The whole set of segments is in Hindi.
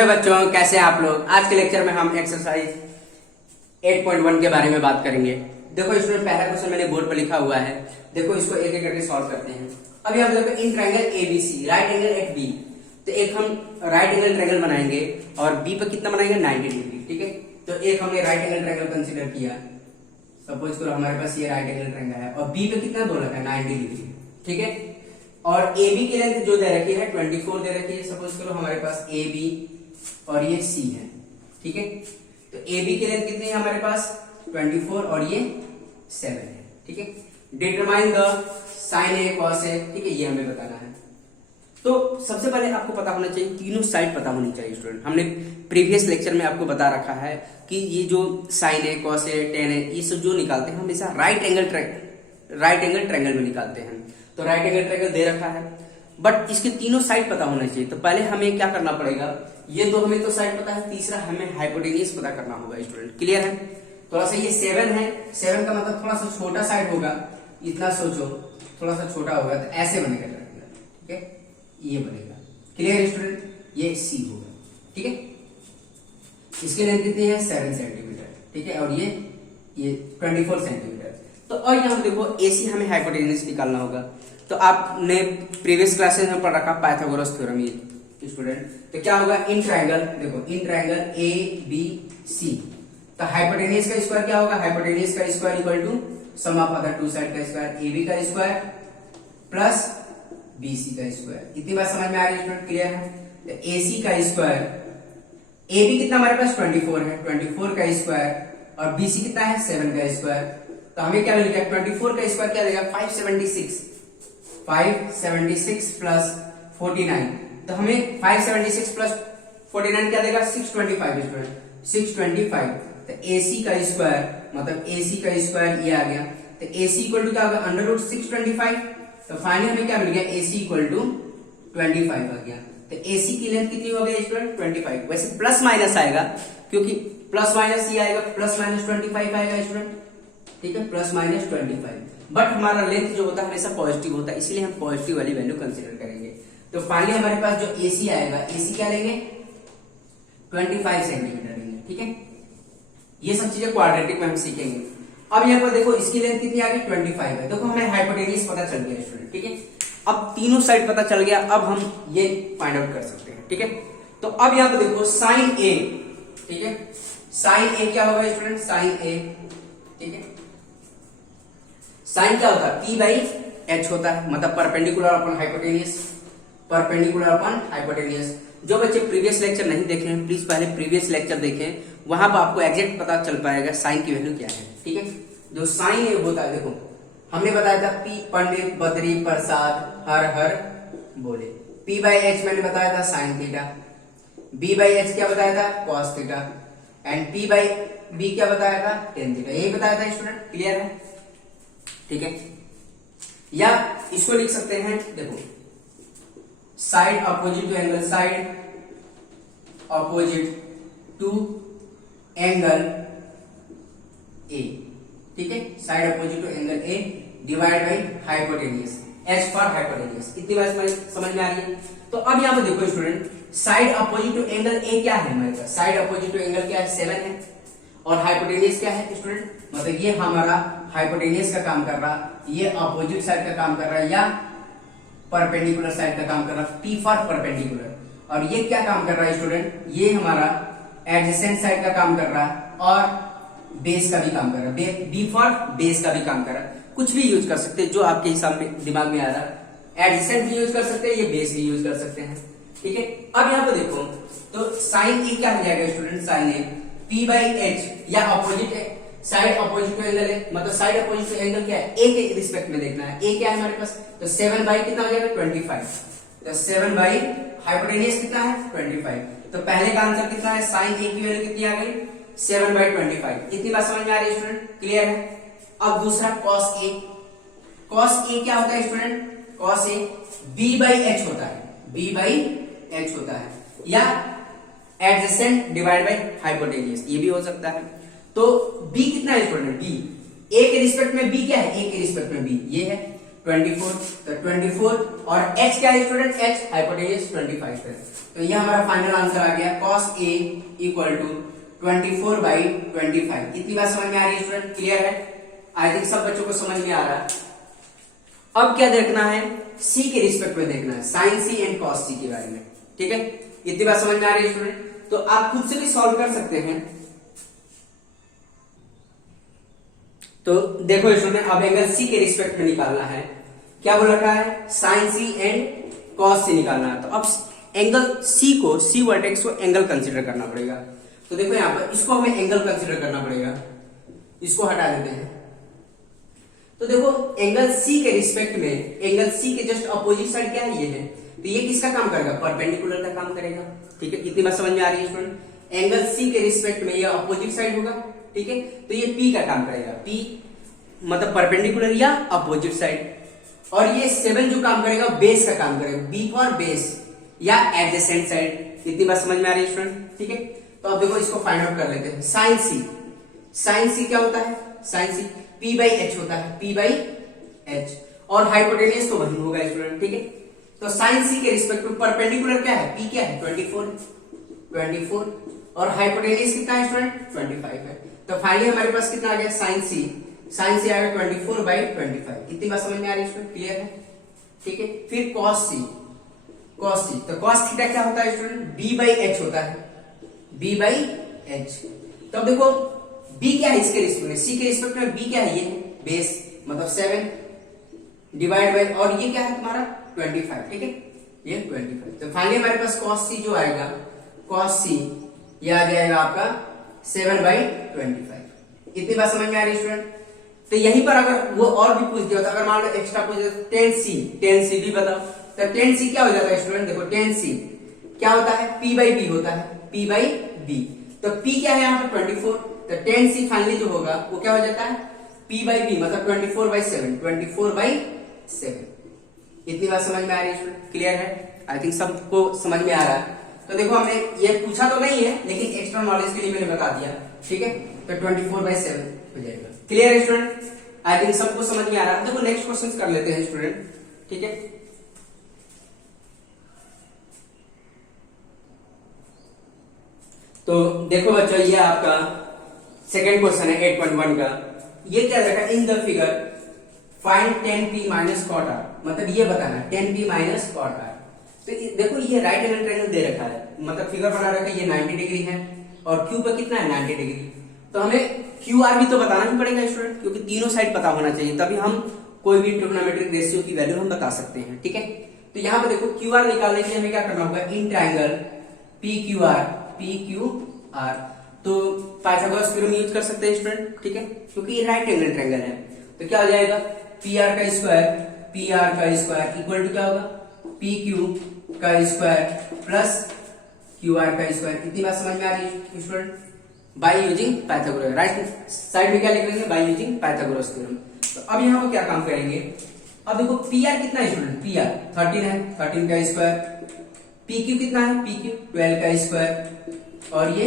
हेलो बच्चों, कैसे हैं आप लोग। आज के लेक्चर में हम एक्सरसाइज 8.1 के बारे में बात करेंगे। देखो स्टूडेंट, पहला क्वेश्चन मैंने बोर्ड पर लिखा हुआ है। देखो इसको एक एक करके सॉल्व करते हैं। अभी हम देखो in triangle ABC right angle at B, तो एक हम राइट एंगल ट्रायंगल बनाएंगे और बी पर कितना बनाएंगे 90 डिग्री। ठीक है, तो एक हमने राइट एंगल ट्रायंगल कंसीडर किया। सपोज करो हमारे पास ये राइट एंगल ट्रायंगल है और बी पे कितना बोला था 90 डिग्री। ठीक है, और ए बी की लेंथ जो दे रखी है 24 दे रखी है। सपोज करो हमारे पास ए बी और ये सी है। ठीक है, तो ए बी की लेंथ कितनी है हमारे पास 24 और ये 7 है। ठीक है, determine the sine A cos A. ठीक है, ये हमें बताना है। तो सबसे पहले आपको पता होना चाहिए, तीनों साइड पता होनी चाहिए स्टूडेंट। हमने प्रीवियस लेक्चर में आपको बता रखा है कि ये जो sign A cos A ten ए ये सब जो निकालते हैं हमेशा राइट एंगल ट्रायंगल में निकालते हैं। तो राइट एंगल ट्रायंगल दे रखा है, बट इसके तीनों साइड पता होना चाहिए। तो पहले हमें क्या करना पड़ेगा, ये दो हमें तो साइड पता है, तीसरा हमें हाइपोटेन्यूज पता करना होगा स्टूडेंट। क्लियर है? थोड़ा सा ये 7 है, 7 का मतलब थोड़ा सा छोटा साइड होगा। इतना सोचो, थोड़ा सा छोटा होगा तो ऐसे बनेगा ट्रायंगल। ठीक है, ये बनेगा। Clear student? ये सी होगा। ठीक है, इसकी लेंथ कितनी है 7 सेंटीमीटर। ठीक है, और ये 24 सेंटीमीटर। तो और यहाँ देखो एसी हमें हाइपोटेन्यूज निकालना होगा। तो आपने प्रीवियस क्लासेस में पढ़ रखा पाइथागोरस थ्योरम ये स्टूडेंट। तो क्या होगा इन ट्रायंगल, देखो in triangle A B C, तो हाइपोटेन्यूज का स्क्वायर क्या होगा, हाइपोटेन्यूज का square equal to sum of other two side का स्क्वायर, ए बी का स्क्वायर प्लस बीसी का स्क्वायर। इतनी बात समझ में आ रही है स्टूडेंट? क्लियर है? तो एसी का स्क्वायर, ए बी कितना हमारे पास 24 है, 24 का स्क्वायर और बीसी कितना है 7 का स्क्वायर। तो हमें क्या मिलेगा 24 का स्क्वायर क्या देगा 576 प्लस 49। तो हमें 576 प्लस 49 क्या देगा 625 स्टूडेंट, 625। तो AC का स्क्वायर मतलब AC का स्क्वायर ये आ गया। तो AC इक्वल टू क्या होगा अंडर रूट 625। तो फाइनली हमें क्या मिल गया AC इक्वल टू 25 आ गया। तो AC की लेंथ कितनी हो गई स्टूडेंट 25। वैसे प्लस माइनस आएगा, क्योंकि प्लस माइनस ये आएगा, प्लस माइनस 25 आएगा स्टूडेंट। ठीक है, प्लस माइनस 25, बट हमारा लेंथ जो होता है हमेशा पॉजिटिव होता है, इसलिए हम पॉजिटिव वाली वैल्यू कंसीडर करेंगे। तो फाइनली हमारे पास जो AC आएगा, AC क्या लेंगे 25 सेंटीमीटर लेंगे। ठीक है, ये सब चीजें क्वाड्रेटिक में हम सीखेंगे। अब यहाँ पर देखो इसकी लेंथ कितनी आ गई 25 है। देखो हमें हाइपोटेन्यूज पता चल गया स्टूडेंट। ठीक है, अब तीनों साइड पता चल गया, अब हम ये फाइंड आउट कर सकते हैं। ठीक है, तो अब यहाँ पर देखो साइन ए। ठीक है, साइन ए क्या होगा स्टूडेंट, साइन ए। ठीक है, साइन क्या होता है P बाई एच होता है, मतलब perpendicular upon hypotenuse, perpendicular upon hypotenuse. जो बच्चे प्रीवियस लेक्चर नहीं देखे हैं प्लीज पहले प्रीवियस लेक्चर देखें, वहां पर आपको एग्जैक्ट पता चल पाएगा साइन की वैल्यू क्या है। ठीक है, जो साइन ए होता है, देखो हमने बताया था P पंडित बद्री प्रसाद हर हर बोले। P बाई एच मैंने बताया था sine theta, B by H क्या बताया था cos theta, and P by B क्या बताया था टेन थीटा। यही बताया था स्टूडेंट। क्लियर है? ठीक है, या इसको लिख सकते हैं, देखो side opposite to angle, side opposite to angle A. ठीक है, side opposite to angle A divide by hypotenuse, H for hypotenuse. इतनी बात समझ में आ रही है? तो अब यहां पर देखो student, side opposite to angle A क्या है हमारे पास, साइड अपोजिट टू एंगल क्या है 7 है, और हाइपोटेन्यूज क्या है स्टूडेंट, मतलब ये हमारा हाइपोटेन्यूज का काम कर रहा, ये अपोजिट साइड का काम कर रहा है, या परपेंडिकुलर साइड का काम कर रहा, P फॉर परपेंडिकुलर। और ये क्या काम कर रहा है स्टूडेंट, ये हमारा एडजेसेंट साइड का काम कर रहा है और बेस का भी काम कर रहा है, B फॉर बेस का भी काम कर रहा है। कुछ भी यूज कर सकते हैं जो आपके हिसाब में दिमाग में आ रहा है, एडजेसेंट भी यूज कर सकते हैं, ये बेस भी यूज कर सकते हैं। ठीक है, अब यहाँ पे देखो तो साइन ए क्या हो जाएगा student, sine A P by h, या opposite side opposite to angle है, मतलब साइड अपोजिट टू एंगल क्या है ए के रिस्पेक्ट में देखना है। ए क्या है हमारे पास, तो 7 बाई कितना हो जाएगा 25। तो 7 बाई हाइपोटेन्यूज कितना है 25। तो पहले का आंसर कितना है, साइन ए की वैल्यू कितनी आ गई 7 बाई 25। इतनी बात समझ में आ रही है स्टूडेंट? क्लियर है? अब दूसरा कॉस ए, कॉस ए क्या होता है student, cos A B by H होता है, B बाई एच होता है, या एडजेसेंट डिवाइड बाई हाइपोटेन्यूज, ये भी हो सकता है। तो B कितना है स्टूडेंट, B A के रिस्पेक्ट में B क्या है, A के रिस्पेक्ट में B ये है, 24, तो 24 और h क्या है स्टूडेंट, h हाइपोटेन्यूज 25 है। तो ये हमारा फाइनल आंसर आ गया cos A इक्वल टू 24/25। इतनी बात समझ में आ रही है स्टूडेंट, क्लियर है? आई थिंक सब बच्चों को समझ में आ रहा है। अब क्या देखना है, c के रिस्पेक्ट में देखना है, sin c and cos c के बारे में, ठीक है? इतनी बात समझ में आ रही है स्टूडेंट? तो आप खुद से भी सॉल्व कर सकते हैं। तो देखो स्टूडेंट, अब एंगल C के रिस्पेक्ट में निकालना है, क्या बोल रखा है, sin C and cos C निकालना है। तो अब एंगल C को, C वर्टेक्स को एंगल कंसीडर करना पड़ेगा। तो देखो यहां पर इसको हमें एंगल कंसीडर करना पड़ेगा, इसको हटा देते हैं। तो देखो एंगल C के रिस्पेक्ट में, एंगल C के जस्ट अपोजिट साइड क्या है, ये है। तो ये किसका काम करेगा, परपेंडिकुलर का काम करेगा, ठीक है? इतनी बात समझ में आ रही है स्टूडेंट? एंगल C के रिस्पेक्ट में ये अपोजिट साइड होगा, ठीक है? तो ये P का काम करेगा, P मतलब परपेंडिकुलर या अपोजिट साइड। और ये 7 जो काम करेगा, बेस का काम करेगा, B फॉर बेस या एडजेसेंट साइड। इतनी बात समझ में आ रही है स्टूडेंट, ठीक है? तो अब देखो इसको फाइंड आउट कर लेते हैं। साइन सी क्या होता है, साइन सी P/H होता है, P/H, और हाइपोटेन्यूज तो वही होगा स्टूडेंट, ठीक है? तो साइन सी के रिस्पेक्ट में परपेंडिकुलर क्या है, P क्या है, 24, और हाइपोटेन्यूज कितना है स्टूडेंट, 25 है। तो फाइनली हमारे पास कितना आ गया, साइन सी आएगा 24/25। इतनी बात समझ में आ रही है स्टूडेंट, क्लियर है? ठीक है। फिर cos c, तो cos थीटा क्या होता है स्टूडेंट, B/H होता है, B/H। तो अब देखो B क्या है इसके रिस्पेक्ट में, C के रिस्पेक्ट में B क्या है, ये बेस मतलब 7 डिवाइड बाय, और ये क्या है तुम्हारा 25, ठीक है? ये 25। तो फाइनली हमारे पास cos c जो आएगा, cos c ये आ जाएगा आपका 7/25। इतनी बात समझ में आ रही है स्टूडेंट? तो यहीं पर अगर वो और भी पूछ दिया, तो अगर मान लो एक्स्ट्रा पूछ दिया, tan c भी बताओ। तो tan c क्या हो जाता है स्टूडेंट, देखो tan c क्या होता है, P/B होता है, P/B। तो P क्या है यहाँ पर 24, तो tan c फाइनली जो होगा वो क्या हो जाता है, P/B मतलब 24/7। इतनी बात समझ में आ रही है स्टूडेंट, क्लियर है? आई थिंक सबको समझ में आ रहा है। तो देखो हमने ये पूछा तो नहीं है, लेकिन एक्स्ट्रा नॉलेज के लिए मैंने बता दिया, ठीक है? तो 24/7 हो जाएगा, क्लियर है स्टूडेंट? आई थिंक सबको समझ में आ रहा है। देखो नेक्स्ट क्वेश्चन कर लेते हैं स्टूडेंट, ठीक है? तो देखो बच्चों, ये आपका सेकंड क्वेश्चन है 8.1 का। ये क्या रखा, in the figure find tan p minus cot r, मतलब ये बताना tan p minus cot r। तो देखो ये राइट एंगल ट्रायंगल दे रखा है, मतलब फिगर बना रखा है, ये 90 डिग्री है और Q पे कितना है 90 डिग्री। तो हमें QR भी तो बताना ही पड़ेगा स्टूडेंट, क्योंकि तीनों साइड पता होना चाहिए, तभी हम कोई भी ट्रिग्नोमेट्रिक रेशियो की वैल्यू हम बता सकते हैं, ठीक है? तो यहाँ पे देखो QR निकालने के लिए हमें क्या करना होगा, इन ट्रायंगल PQR, तो पाइथागोरस थ्योरम यूज कर सकते हैं स्टूडेंट, ठीक है? क्योंकि ये राइट एंगल ट्रायंगल है। तो क्या हो जाएगा, PR का स्क्वायर इक्वल टू क्या होगा, PQ का स्क्वायर प्लस QR का स्क्वायर। इतनी बात समझ में आ रही है student? By using Pythagoras, right side में क्या लिख लेंगे, बाय यूजिंग पाइथागोरस थ्योरम। तो अब यहाँ पर क्या काम करेंगे, अब देखो PR कितना है स्टूडेंट, PR 13 है, 13 का स्क्वायर। PQ कितना है, PQ 12 का स्क्वायर, और ये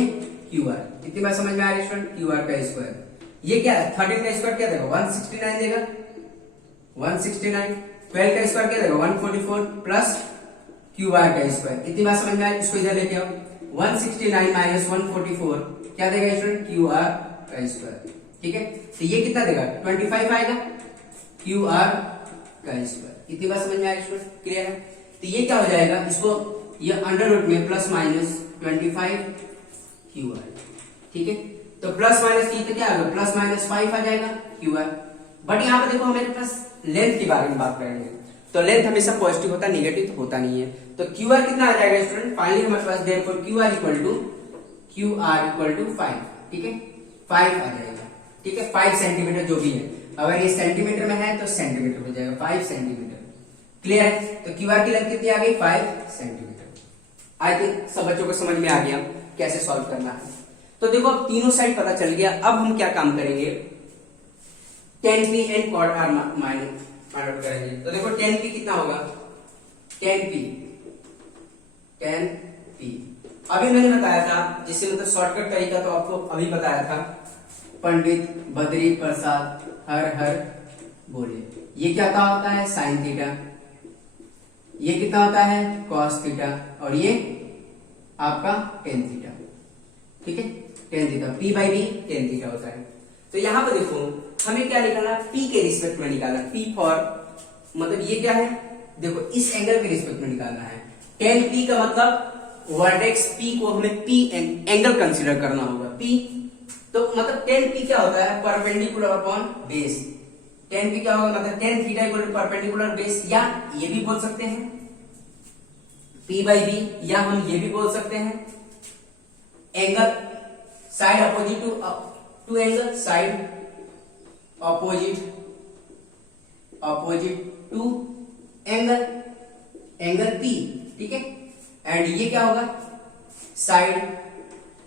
QR। इतनी बात समझ में आ रही है स्टूडेंट, QR का स्क्वायर। ये क्या है, 13 का स्क्वायर क्या देगा, 169 देगा, 169। 12 का स्क्वायर क्या देगा, 144 प्लस QR का स्क्वायर। इतनी बात समझ में आई? इसको इधर लेके आओ, 169 माइनस 144 क्या देगा स्टूडेंट, QR का स्क्वायर, ठीक है? तो ये कितना देगा, 25 आएगा, QR का स्क्वायर। इतनी बात समझ में आई स्टूडेंट, क्लियर है? तो ये क्या हो जाएगा, इसको ये अंडर रूट में प्लस माइनस 25 QR, ठीक है? तो प्लस माइनस ये तो क्या होगा, प्लस माइनस 5 आ जाएगा QR। बट यहाँ पे देखो हमारे पास लेंथ के बारे में बात करेंगे, तो लेंथ हमेशा पॉजिटिव होता है, निगेटिव तो होता नहीं है। तो QR कितना आ जाएगा स्टूडेंट, फाइनली हमारे पास देयरफॉर QR इक्वल टू 5, ठीक है? 5 आ जाएगा, ठीक है? 5 सेंटीमीटर जो भी है, अगर ये सेंटीमीटर में है तो सेंटीमीटर हो जाएगा, 5 सेंटीमीटर, क्लियर है? तो QR की लेंथ कितनी आ गई, 5 सेंटीमीटर। आई थिंक सब बच्चों को समझ में आ गया कैसे सॉल्व करना है। तो देखो अब तीनों साइड पता चल गया, अब हम क्या काम करेंगे, tan p and cot r minus करेंगे। तो देखो tan p कितना होगा, tan p अभी मैंने बताया था, जिससे मतलब शॉर्टकट तरीका तो आपको अभी बताया था, पंडित बद्री प्रसाद हर हर बोलिए ये क्या होता है साइन थीटा, ये कितना होता है कॉस थीटा, और ये आपका टेन थीटा। ठीक है, tan theta, P by B tan theta होता है। तो यहां पर देखो हमें क्या निकालना, पी के रिस्पेक्ट में निकालना, पी फॉर मतलब ये क्या है, देखो इस एंगल के रिस्पेक्ट में निकालना है। टेन पी का मतलब वर्टेक्स पी को हमें पी एंगल कंसीडर करना होगा, पी तो मतलब टेन पी क्या होता है perpendicular upon base. Tan P क्या होगा मतलब tan theta equal to perpendicular base, या ये भी बोल सकते हैं पी बाई बी, या हम ये भी बोल सकते हैं angle side opposite to angle, side opposite to angle P. ठीक है, एंड ये क्या होगा साइड,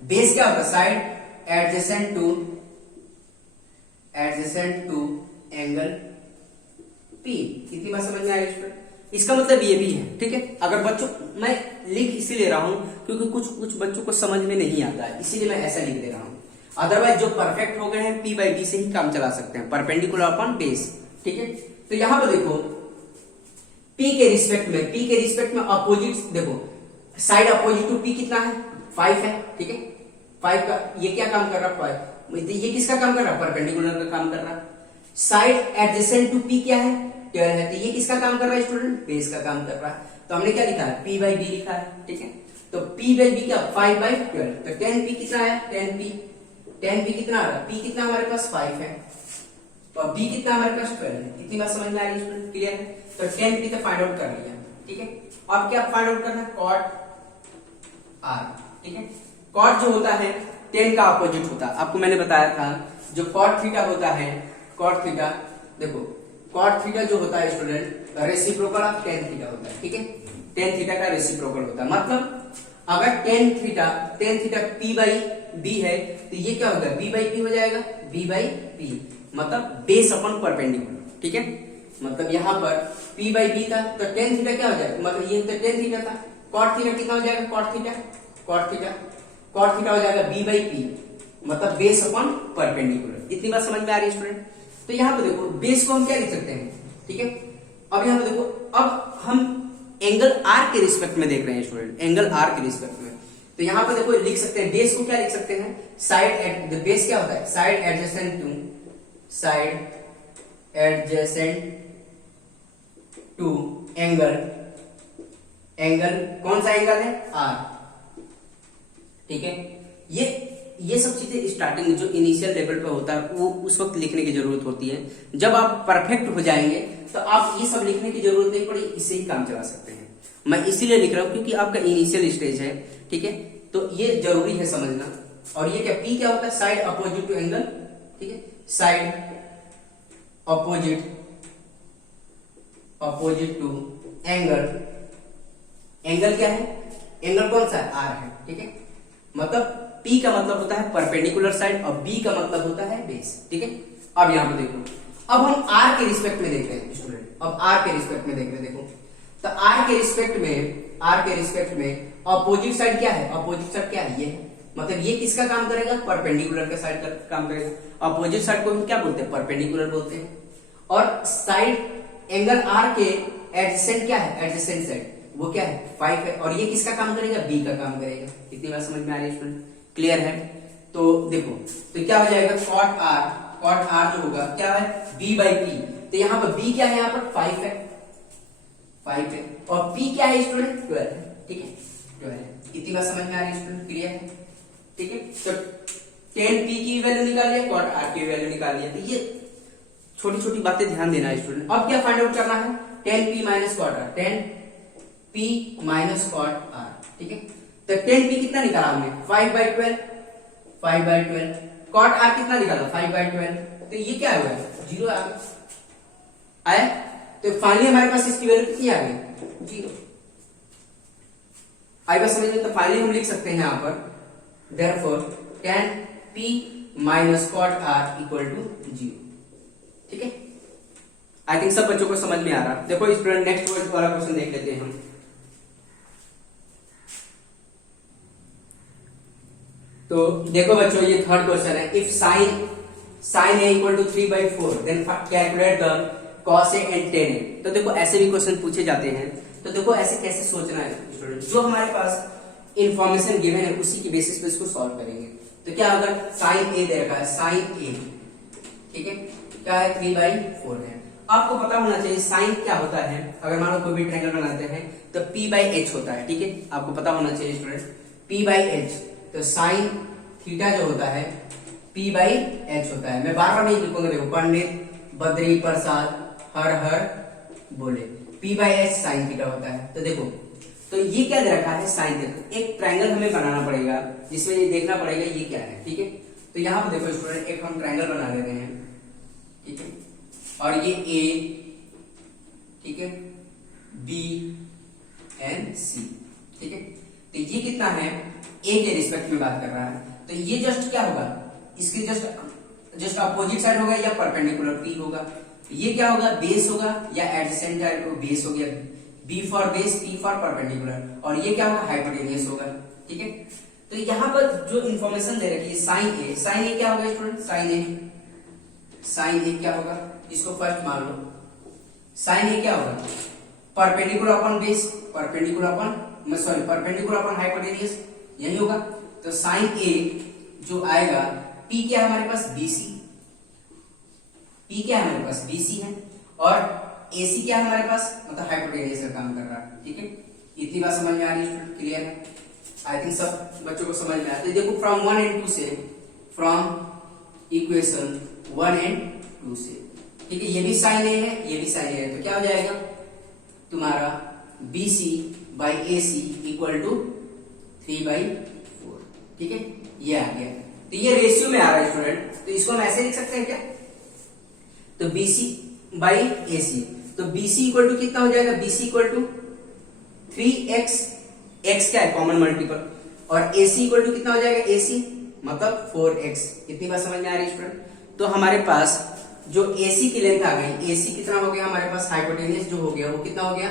बेस क्या होगा side adjacent to angle P. कितनी बात समझ में आई स्टूडेंट? इसका मतलब ये भी है। ठीक है, अगर बच्चों मैं लिख इसीलिए रहा हूं क्योंकि कुछ बच्चों को समझ में नहीं आता है, इसीलिए मैं ऐसा लिख दे रहा हूं। अदरवाइज जो परफेक्ट हो गए हैं पी बाई बी से ही काम चला सकते हैं, परपेंडिकुलर अपॉन बेस। ठीक है, तो यहां पर देखो पी के रिस्पेक्ट में अपोजिट, देखो साइड अपोजिट टू पी कितना है 5 है। ठीक है, 5 का ये क्या काम कर रहा है 5, ये किसका काम कर रहा है परपेंडिकुलर का काम कर रहा है। साइड एडजेसेंट टू पी क्या है 12 है, तो ये किसका काम कर रहा है स्टूडेंट बेस का काम कर रहा है। तो हमने क्या लिखा है पी बाई बी लिखा है। ठीक है, तो पी बाई बी क्या 5 बाई 12, तो 10 पी कितना है 10 पी कितना आ रहा है, पी कितना हमारे पास 5 है और बी कितना हमारे पास 12 है। इतनी बात समझ में आ रही है, क्लियर है। तो 10 पी तो फाइंड आउट कर लिया। ठीक है, अब क्या फाइंड आउट करना है कॉट आर। ठीक है, कॉट जो होता है 10 का अपोजिट होता है, आपको मैंने बताया था जो कॉट थीटा होता है, कॉट थीटा देखो कॉट थीटा जो होता है student reciprocal of ten theta होता है। ठीक है, टेन थीटा का रेसिप्रोकल होता है, मतलब अगर tan theta P by B है तो ये क्या होगा बी बाई पी हो जाएगा, बी बाई पी मतलब बेस अपॉन परपेंडिकुलर। ठीक है, मतलब यहां पर पी बाई बी था तो टेन थीटा क्या हो जाएगा, मतलब ये तो टेन थीटा था, कॉट थीटा कितना हो जाएगा कॉट थीटा हो जाएगा बी बाई पी मतलब बेस अपॉन परपेंडिकुलर। इतनी बात समझ में आ रही है स्टूडेंट। तो यहां पे देखो बेस को हम क्या लिख सकते हैं। ठीक है, अब यहां पे देखो अब हम एंगल आर के रिस्पेक्ट में देख रहे हैं स्टूडेंट, एंगल आर के रिस्पेक्ट में। तो यहां पे देखो लिख सकते हैं बेस को क्या लिख सकते हैं साइड, बेस क्या होता है साइड एडजेसेंट टू एंगल कौन सा एंगल है आर। ठीक है, ये सब चीजें स्टार्टिंग में जो इनिशियल लेवल पे होता है वो उस वक्त लिखने की जरूरत होती है। जब आप परफेक्ट हो जाएंगे तो आप ये सब लिखने की जरूरत नहीं पड़ी, इससे ही काम चला सकते हैं। मैं इसीलिए लिख रहा हूं क्योंकि आपका इनिशियल स्टेज है। ठीक है, तो ये जरूरी है समझना। और ये क्या पी क्या होता है साइड अपोजिट टू एंगल। ठीक है, साइड अपोजिट टू एंगल क्या है, एंगल कौन सा है आर है। ठीक है, मतलब P का मतलब होता है परपेंडिकुलर साइड और B का मतलब होता है बेस। ठीक है, अब यहां पे देखो अब हम R के रिस्पेक्ट में देख रहे हैं स्टूडेंट, अब R के रिस्पेक्ट में देख रहे हैं। देखो तो R के रिस्पेक्ट में अपोजिट साइड क्या है, अपोजिट साइड क्या है ये है, मतलब ये किसका काम करेगा परपेंडिकुलर का साइड का काम करेगा। अपोजिट साइड को हम क्या बोलते हैं परपेंडिकुलर बोलते हैं। और साइड एंगल R के एडजेसेंट क्या है, एडजेसेंट साइड वो क्या है 5 है, और ये किसका काम करेगा B का काम करेगा। कितनी बात समझ में आ रही है स्टूडेंट, क्लियर है। तो देखो तो क्या हो जाएगा कॉट आर जो होगा क्या है b बाई पी। तो यहाँ पर b क्या है यहाँ पर 5 है और p क्या है स्टूडेंट 12 है। ठीक है 12 है, इतनी बात समझ में आ रही है स्टूडेंट, क्लियर है। ठीक है, तो 10p की वैल्यू निकाल लिया, कॉट आर की वैल्यू निकाल लिया। तो ये छोटी छोटी बातें ध्यान देना है स्टूडेंट। अब क्या फाइंड आउट करना है 10p minus cot R, 10p minus cot R. ठीक है, तो 10p कितना निकाला हमने 5 बाई 12 कॉट आर कितना निकाला 5 बाई 12, तो ये क्या हुआ 0 आ गया आया। तो फाइनली हमारे पास इसकी वैल्यू कितनी आ गई 0। आई बात समझ में। तो फाइनली हम लिख सकते हैं यहाँ पर therefore 10p minus cot R equal to 0। ठीक है, आई थिंक सब बच्चों को समझ में आ रहा। देखो स्टूडेंट नेक्स्ट वाला क्वेश्चन देख लेते हैं हम। तो देखो बच्चों ये थर्ड क्वेश्चन है, if sin a equal to 3/4, then calculate the cos a and tan a। तो देखो ऐसे भी क्वेश्चन पूछे जाते हैं। तो देखो ऐसे कैसे सोचना है स्टूडेंट, जो हमारे पास इंफॉर्मेशन गिवन है उसी की बेसिस पे इसको सॉल्व करेंगे। तो क्या होगा, sin a दे रखा है, sin a, ठीक है, क्या है 3/4 है। आपको पता होना चाहिए साइन क्या होता है। अगर मान लो कोई भी ट्रायंगल बनाते हैं तो p/h होता है, ठीक है, आपको पता होना चाहिए स्टूडेंट, p/h। तो साइन थीटा जो होता है p/h होता है। मैं बार बार नहीं लिखूंगा, देखो पंडित बद्री प्रसाद हर हर बोले, p/h साइन थीटा होता है। तो देखो, तो ये क्या दे रखा है, साइन थीटा। एक ट्रायंगल हमें बनाना पड़ेगा जिसमें ये देखना पड़ेगा ये क्या है, ठीक है। तो यहाँ पर देखो स्टूडेंट, एक हम ट्रायंगल बना लेते हैं, ठीक है, और ये ए, ठीक है, बी एंड सी, ठीक है। तो ये कितना है, ए के रिस्पेक्ट में बात कर रहा है। तो ये जस्ट क्या होगा, इसके जस्ट अपोजिट साइड होगा या परपेंडिकुलर पी होगा। ये क्या होगा, बेस होगा या एडजेसेंट साइड को बेस हो गया, B for base, P for perpendicular, और ये क्या होगा, हाइपोटेनियस होगा, ठीक है। तो यहाँ पर जो इंफॉर्मेशन दे रखी है साइन ए क्या होगा स्टूडेंट, साइन ए क्या होगा, इसको फर्स्ट मान लो। साइन ए क्या होगा, perpendicular upon base, perpendicular upon hypotenuse, यही होगा। तो साइन ए जो आएगा, पी क्या है हमारे पास, बीसी, पी क्या है हमारे पास, बीसी है, और एसी क्या है हमारे पास, मतलब हाइपोटेनियस का काम कर रहा है, ठीक है। इतनी बात समझ में आ रही है, क्लियर है। आई थिंक सब बच्चों को समझ में आता है। देखो फ्रॉम 1 and 2 से, फ्रॉम इक्वेशन 1 and 2 से, ठीक है, ये भी साइन ए है, ये भी साइन ए है। तो क्या हो जाएगा तुम्हारा BC by AC equal to 3/4, ठीक है, ये आ गया। तो ये रेशियो में आ रहा है स्टूडेंट, तो इसको हम ऐसे लिख सकते हैं क्या, तो BC by AC, तो BC इक्वल टू कितना हो जाएगा, BC equal to 3x, x क्या है कॉमन मल्टीपल, और AC इक्वल टू कितना हो जाएगा, AC मतलब 4x। इतनी बात समझ में आ रही है स्टूडेंट। तो हमारे पास जो AC की लेंथ आ गई, AC कितना हो गया हमारे पास, हाइपोटेनियस जो हो गया वो कितना हो गया,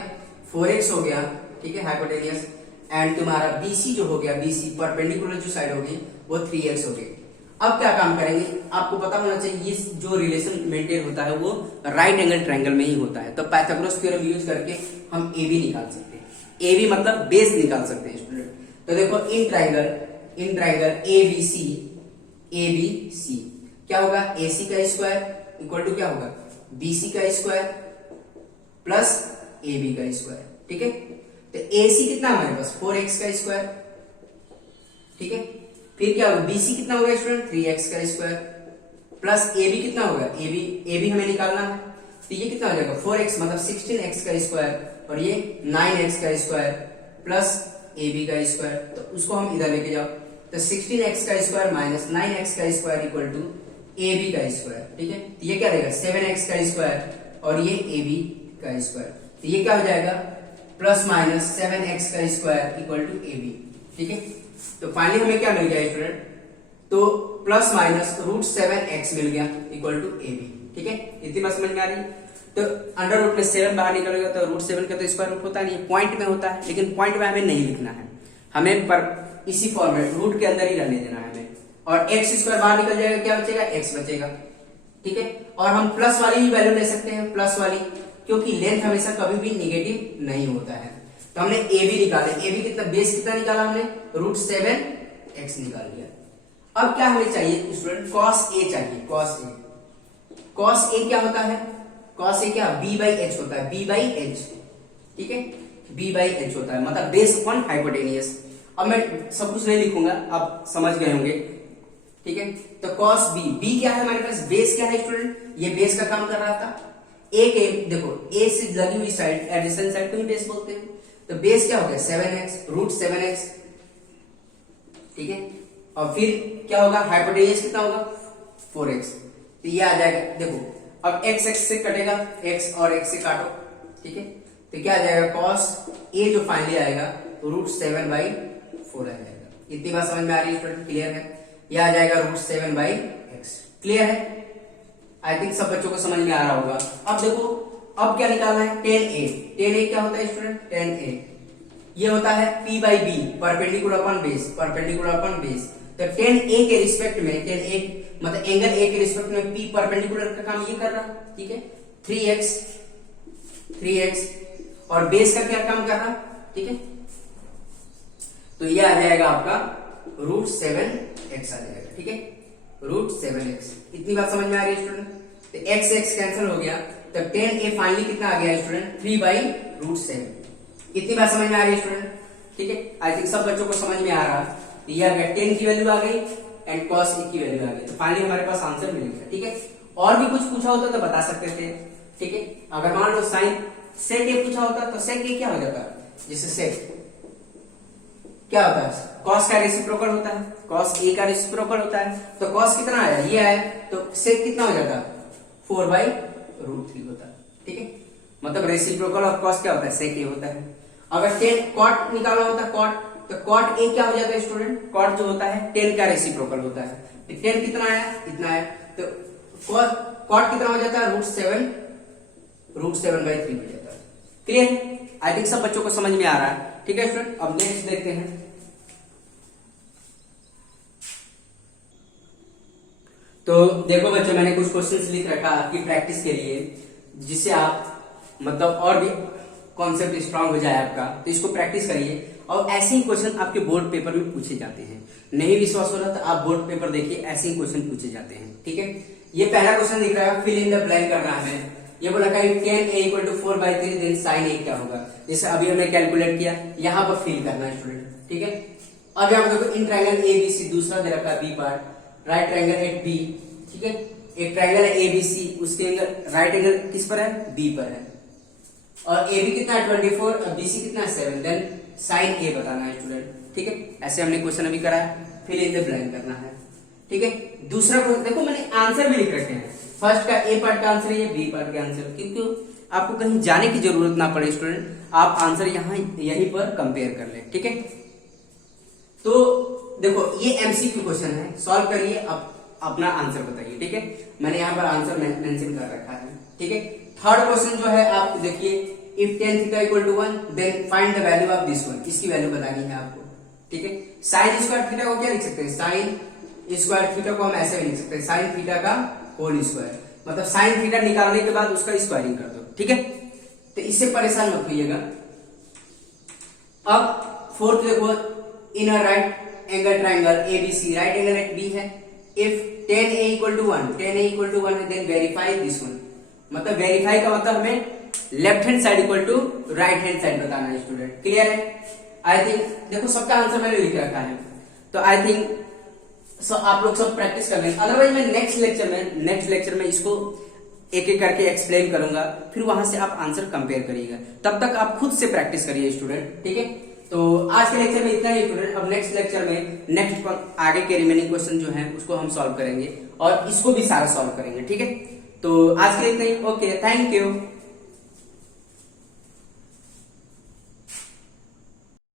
4x हो गया, ठीक है, हाइपोटेनियस। एंड तुम्हारा BC जो हो गया, BC परपेंडिकुलर जो साइड होगी वो 3x हो गई। अब क्या काम करेंगे, आपको पता होना चाहिए ये जो रिलेशन मेंटेन होता है वो राइट एंगल ट्रायंगल में ही होता है। तो पाइथागोरस थ्योरम यूज करके हम AB निकाल सकते हैं, AB मतलब बेस निकाल सकते हैं स्टूडेंट। तो देखो इन ट्रायंगल ABC क्या होगा, AC का स्क्वायर इक्वल टू क्या होगा, BC का स्क्वायर प्लस AB का स्क्वायर, ठीक है। तो AC कितना हमारे पास, 4x का स्क्वायर, ठीक है। फिर क्या होगा, BC कितना होगा स्टूडेंट, 3x का स्क्वायर प्लस AB कितना होगा, AB हमें निकालना है। तो ये कितना हो जाएगा, 4x मतलब 16x का स्क्वायर, और ये 9x का स्क्वायर प्लस AB का स्क्वायर। तो उसको हम इधर लेके जाओ, तो 16x का स्क्वायर माइनस 9x का स्क्वायर इक्वल टू AB का स्क्वायर, ठीक है। तो ये क्या रहेगा, 7x का स्क्वायर और ये AB का स्क्वायर। तो ये क्या हो जाएगा, प्लस माइनस 7x का स्क्वायर इक्वल टू AB, ठीक है। तो फाइनली हमें क्या मिल गया स्टूडेंट, तो प्लस माइनस √7x मिल गया इक्वल टू AB, ठीक है। इतनी बात समझ में आ रही है। तो अंडर रूट में 7 बाहर निकलेगा तो √7 का तो स्क्वायर रूट होता नहीं, पॉइंट में होता है, लेकिन पॉइंट में हमें नहीं लिखना है, हमें पर इसी फॉर्मेट रूट के अंदर ही रहने देना है हमें। और x स्क्वायर बाहर निकल जाएगा, क्या बचेगा, x बचेगा, ठीक है। और हम प्लस वाली ही वैल्यू ले सकते हैं, प्लस वाली, क्योंकि लेंथ हमेशा कभी भी नेगेटिव नहीं होता है। तो हमने AB निकाले, AB कितना, बेस कितना निकाला हमने, √7x निकाल लिया। अब क्या हमें चाहिए स्टूडेंट, cos A चाहिए, cos A क्या होता है, cos A क्या, B/h होता है, B/h, ठीक है, B/h होता है, मतलब बेस अपॉन हाइपोटेनियस। अब मैं सब कुछ नहीं लिखूंगा, आप समझ गए होंगे, ठीक है। तो cos B क्या है हमारे पास, बेस क्या है स्टूडेंट, ये बेस का काम कर रहा था। A के देखो A से लगी हुई साइड, एडिशन साइड को ही बेस बोलते हैं। तो बेस क्या हो गया, 7x, √7x, ठीक है। और फिर क्या होगा, हाइपोटेनियस कितना होगा, 4x। तो ये आ जाएगा, देखो अब x से कटेगा, x और x से काटो, ठीक है। तो क्या आ जाएगा, cos A जो फाइनली आएगा √7/4 आ जाएगा। इतनी बात समझ में आ रही है स्टूडेंट, क्लियर है। यह आ जाएगा √7/x, क्लियर है। आई थिंक सब बच्चों को समझ में आ रहा होगा। अब देखो, अब क्या निकालना है, tan A क्या होता है स्टूडेंट, tan A ये होता है P/B, परपेंडिकुलर अपॉन बेस, तो tan A के रिस्पेक्ट में, tan A मतलब एंगल ए के रिस्पेक्ट में पी परपेंडिकुलर का काम ये कर रहा, ठीक है, 3x और बेस का क्या काम कर रहा, ठीक है, तो ये आ जाएगा आपका √7x आ जाएगा, ठीक है, √7x। इतनी बात समझ में आ रही है स्टूडेंट? तो x कैंसिल हो गया, तो 10a फाइनली कितना आ गया स्टूडेंट, 3/√7। इतनी बात समझ में आ रही है स्टूडेंट? ठीक है, आई थिंक सब बच्चों को समझ में आ रहा। तो ये आ गया 10 की वैल्यू आ गई एंड cos a की वैल्यू आ गई, तो फाइनली हमारे पास आंसर मिल गया, ठीक है। और भी कुछ पूछा होता तो बता सकते थे, ठीक है। अगर मान लो साइन सेक ए पूछा होता तो सेक ए क्या हो जाता, जैसे सेक क्या होता है, cos का रेसिप्रोकल होता है, cos a का रेसिप्रोकल होता है, तो cos कितना आया, ये आया, तो सेक कितना हो जाता, 4/√3 होता है, ठीक है। मतलब रेसिप्रोकल ऑफ cos क्या होता है, सेक a होता है। अगर 10 cot निकालना होता है, cot, तो cot a क्या हो जाता है स्टूडेंट, cot जो होता है 10 का रेसिप्रोकल होता है, तो 10 कितना आया, इतना आया, तो cot कितना हो जाता है, √7/3 हो जाता है। क्लियर? आई थिंक सब बच्चों को समझ में आ रहा है, ठीक है स्टूडेंट। अब नेक्स्ट देखते हैं। तो देखो बच्चों, मैंने कुछ क्वेश्चंस लिख रखा आपकी प्रैक्टिस के लिए, जिससे आप मतलब और भी कॉन्सेप्ट स्ट्रांग हो जाए आपका, तो इसको प्रैक्टिस करिए। और ऐसे ही क्वेश्चन आपके बोर्ड पेपर में पूछे जाते हैं। नहीं विश्वास हो रहा तो आप बोर्ड पेपर देखिए, ऐसे ही क्वेश्चन पूछे जाते हैं, ठीक है। ये पहला क्वेश्चन दिख रहा है, फिल इन द ब्लैंक करना है। ये बोला tan a = 4/3 then sin a क्या होगा, जैसे अभी हमने कैलकुलेट किया, यहाँ पर फिल करना है स्टूडेंट, ठीक है। अब यहाँ पर देखो इन ट्रायंगल ABC दूसरा दे रखा है B part, right triangle eight B, ठीक है। एक ट्रायंगल है ABC, उसके एंगल राइट एंगल किस पर है, B पर है, और AB कितना है 24 और BC कितना है 7, देन sin A बताना है स्टूडेंट, ठीक है। ऐसे हमने क्वेश्चन अभी करा है, फिल इन द ब्लैंक करना है, ठीक है। दूसरा क्वेश्चन देखो, मैंने आंसर भी लिख रखे हैं। फर्स्ट का A पार्ट का आंसर है, B पार्ट का आंसर, क्योंकि आपको कहीं जाने की जरूरत ना पड़े स्टूडेंट, आप आंसर यहाँ यहीं पर कंपेयर कर ले, ठीक है। तो देखो ये MCQ क्वेश्चन है, सॉल्व करिए, अब अपना आंसर बताइए, ठीक है। मैंने यहाँ पर आंसर मेंशन कर रखा है, ठीक है। थर्ड क्वेश्चन जो है आप देखिए, if tan θ = 1 then find the value of this one, इसकी वैल्यू बतानी है आपको, ठीक है। sin स्क्वायर थीटा को क्या लिख सकते हैं, sin स्क्वायर थीटा को हम ऐसे भी लिख सकते हैं, sin थीटा का होल स्क्वायर, मतलब sin थीटा निकालने के बाद उसका स्क्वायरिंग कर दो, ठीक है। तो इससे परेशान मत होइएगा। अब फोर्थ देखो, in a right angle triangle ABC, right angle at B है, if tan a = 1 then verify this one, मतलब वेरीफाई का मतलब हमें left hand side equal to right hand side बताना है स्टूडेंट, क्लियर है। आई थिंक देखो सबका आंसर मैंने लिख रखा है, तो आई थिंक आप लोग सब प्रैक्टिस कर लेंगे। अदरवाइज मैं नेक्स्ट लेक्चर में इसको एक एक करके एक्सप्लेन करूंगा, फिर वहां से आप आंसर कंपेयर करिएगा, तब तक आप खुद से प्रैक्टिस करिए स्टूडेंट, ठीक है। तो आज के लेक्चर में इतना ही स्टूडेंट। अब नेक्स्ट लेक्चर में नेक्स्ट आगे के रिमेनिंग क्वेश्चन जो है उसको हम सॉल्व करेंगे और इसको भी सारा सॉल्व करेंगे, ठीक है। तो आज के लिए इतना ही, ओके, थैंक यू।